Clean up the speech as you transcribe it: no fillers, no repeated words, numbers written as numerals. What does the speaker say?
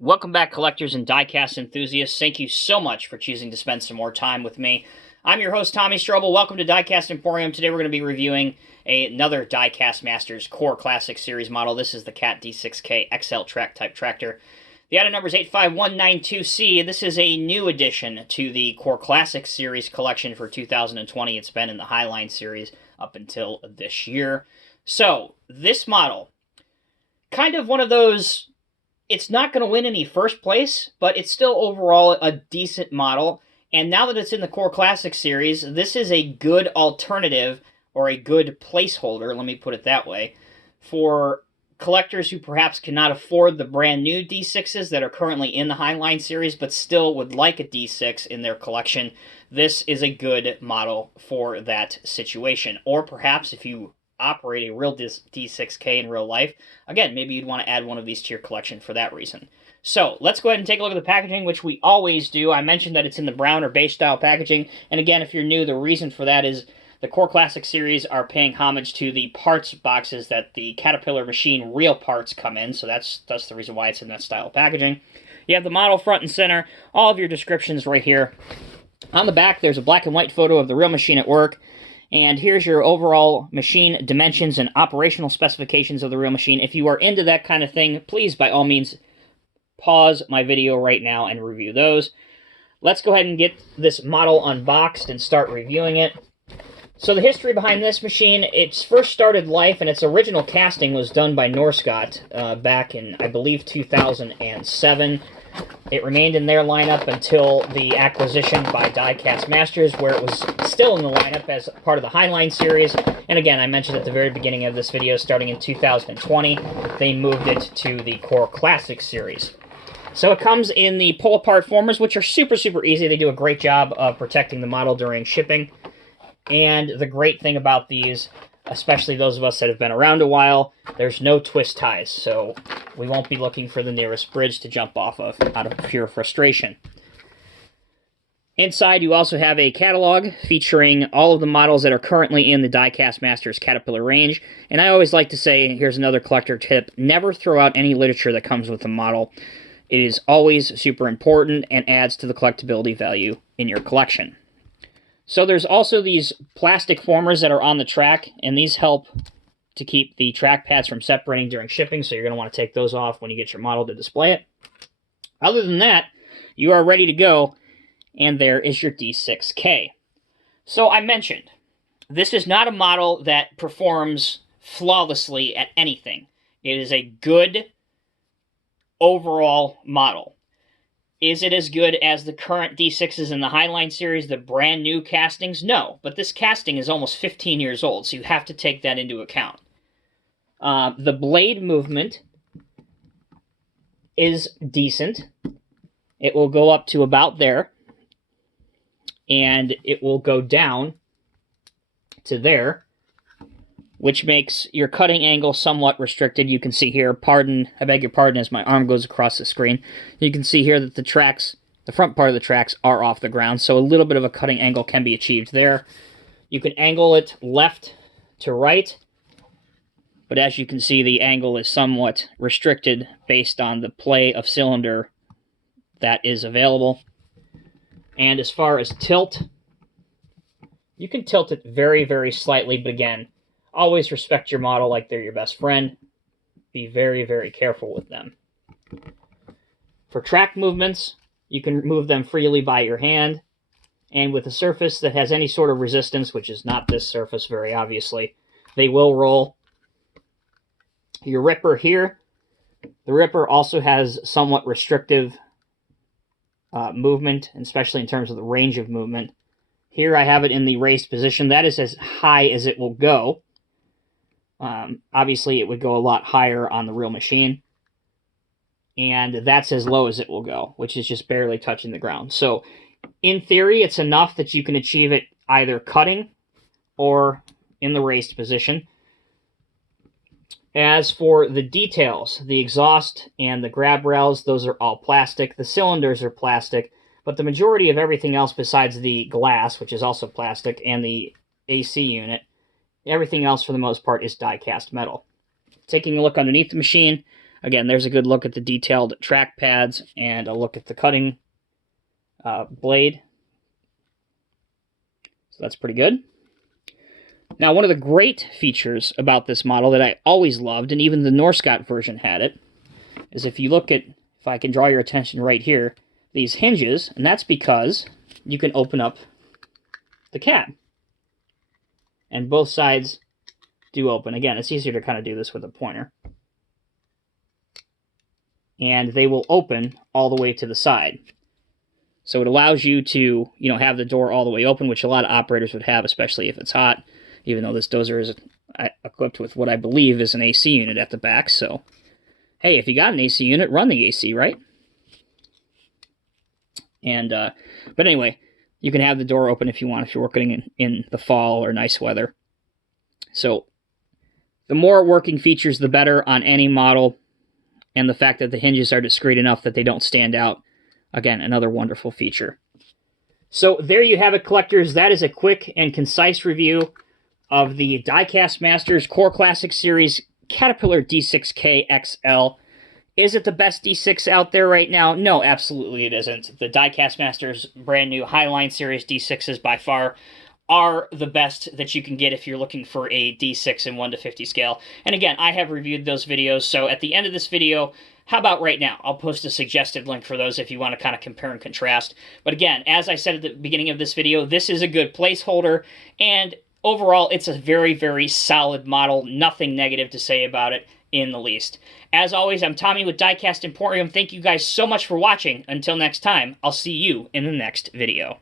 Welcome back, collectors and diecast enthusiasts. Thank you so much for choosing to spend some more time with me. I'm your host, Tommy Strobel. Welcome to Diecast Emporium. Today we're going to be reviewing another Diecast Masters Core Classic Series model. This is the Cat D6K XL Track Type Tractor. The item number is 85192C. This is a new addition to the Core Classic Series collection for 2020. It's been in the Highline series up until this year. So, this model, kind of one of those... It's not going to win any first place, but it's still overall a decent model. And now that it's in the Core Classic series, this is a good alternative, or a good placeholder, let me put it that way, for collectors who perhaps cannot afford the brand new D6s that are currently in the Highline series, but still would like a D6 in their collection. This is a good model for that situation. Or perhaps if you operate a real D6K in real life, again, maybe you'd want to add one of these to your collection for that reason. So, let's go ahead and take a look at the packaging, which we always do. I mentioned that it's in the brown or beige style packaging, and again, if you're new, the reason for that is the Core Classic series are paying homage to the parts boxes that the Caterpillar machine real parts come in, so that's the reason why it's in that style of packaging. You have the model front and center, all of your descriptions right here. On the back, there's a black and white photo of the real machine at work. And here's your overall machine dimensions and operational specifications of the real machine. If you are into that kind of thing, please, by all means, pause my video right now and review those. Let's go ahead and get this model unboxed and start reviewing it. So the history behind this machine, its first started life and its original casting was done by Norscot back in, I believe, 2007. It remained in their lineup until the acquisition by Diecast Masters, where it was still in the lineup as part of the Highline series. And again, I mentioned at the very beginning of this video, starting in 2020, they moved it to the Core Classic series. So it comes in the pull-apart formers, which are super, super easy. They do a great job of protecting the model during shipping. And the great thing about these, especially those of us that have been around a while, there's no twist ties, so we won't be looking for the nearest bridge to jump off of out of pure frustration. Inside, you also have a catalog featuring all of the models that are currently in the Diecast Masters Caterpillar range. And I always like to say, here's another collector tip, never throw out any literature that comes with the model. It is always super important and adds to the collectability value in your collection. So there's also these plastic formers that are on the track, and these help to keep the track pads from separating during shipping, so you're going to want to take those off when you get your model to display it. Other than that, you are ready to go, and there is your D6K. So I mentioned, this is not a model that performs flawlessly at anything. It is a good overall model. Is it as good as the current D6s in the Highline series, the brand new castings? No, but this casting is almost 15 years old, so you have to take that into account. The blade movement is decent. It will go up to about there, and it will go down to there, which makes your cutting angle somewhat restricted. You can see here, I beg your pardon as my arm goes across the screen. You can see here that the front part of the tracks are off the ground, so a little bit of a cutting angle can be achieved there. You can angle it left to right, but as you can see, the angle is somewhat restricted based on the play of cylinder that is available. And as far as tilt, you can tilt it very, very slightly, but again, always respect your model like they're your best friend. Be very, very careful with them. For track movements, you can move them freely by your hand. And with a surface that has any sort of resistance, which is not this surface very obviously, they will roll. Your ripper here, the ripper also has somewhat restrictive movement, especially in terms of the range of movement. Here I have it in the raised position. That is as high as it will go. Obviously, it would go a lot higher on the real machine. And that's as low as it will go, which is just barely touching the ground. So, in theory, it's enough that you can achieve it either cutting or in the raised position. As for the details, the exhaust and the grab rails, those are all plastic. The cylinders are plastic, but the majority of everything else besides the glass, which is also plastic, and the AC unit, everything else for the most part is die-cast metal. Taking a look underneath the machine, Again, there's a good look at the detailed track pads and a look at the cutting blade. So that's pretty good. Now, one of the great features about this model that I always loved, and even the Norscot version had it, is if you look at, if I can draw your attention right here, these hinges, and that's because you can open up the cab. And both sides do open. Again, it's easier to kind of do this with a pointer. And they will open all the way to the side. So it allows you to, have the door all the way open, which a lot of operators would have, especially if it's hot, even though this Dozer is equipped with what I believe is an AC unit at the back. So, hey, if you got an AC unit, run the AC, right? And, but anyway, you can have the door open if you want, if you're working in the fall or nice weather. So, the more working features, the better on any model. And the fact that the hinges are discreet enough that they don't stand out. Again, another wonderful feature. So there you have it, collectors. That is a quick and concise review of the Diecast Masters Core Classic Series Caterpillar D6K XL. Is it the best D6 out there right now? No, absolutely it isn't. The Diecast Masters brand new Highline Series D6s by far are the best that you can get if you're looking for a D6 in 1 to 50 scale. And again, I have reviewed those videos, so at the end of this video, how about right now? I'll post a suggested link for those if you want to kind of compare and contrast. But again, as I said at the beginning of this video, this is a good placeholder, and overall, it's a very, very solid model. Nothing negative to say about it in the least. As always, I'm Tommy with Diecast Emporium. Thank you guys so much for watching. Until next time, I'll see you in the next video.